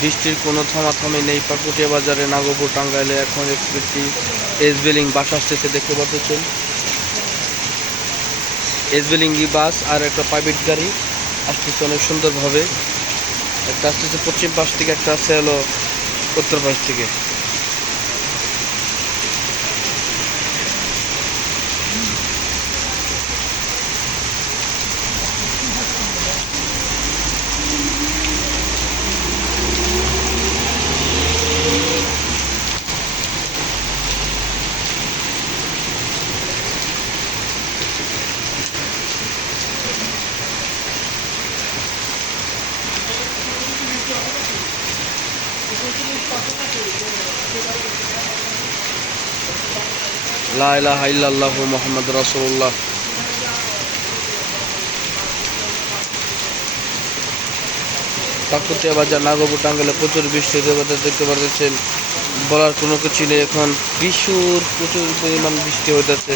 বৃষ্টির কোনো থামাথামি নেই। পাকুটিয়া বাজারে নাগপুর টাঙ্গাইলে এখন একটি এস বিলিং বাস আসতেছে দেখতে পাচ্ছেন। এস বিলিঙ্গি বাস আর একটা প্রাইভেট গাড়ি আসতেছে অনেক সুন্দরভাবে। একটা আসতেছে পশ্চিম পাশ থেকে, একটা আসছে হলো উত্তর পাশ থেকে। লা ইলাহা ইল্লাল্লাহু মুহাম্মাদুর রাসূলুল্লাহ। কাকুতিয়া বাজার নাগপুর টাঙ্গালে প্রচুর বৃষ্টি হতে দেখতে পাচ্ছেন বলার কোনো কিছু নেই এখন। প্রচুর প্রচুর পরিমাণ বৃষ্টি হইতেছে।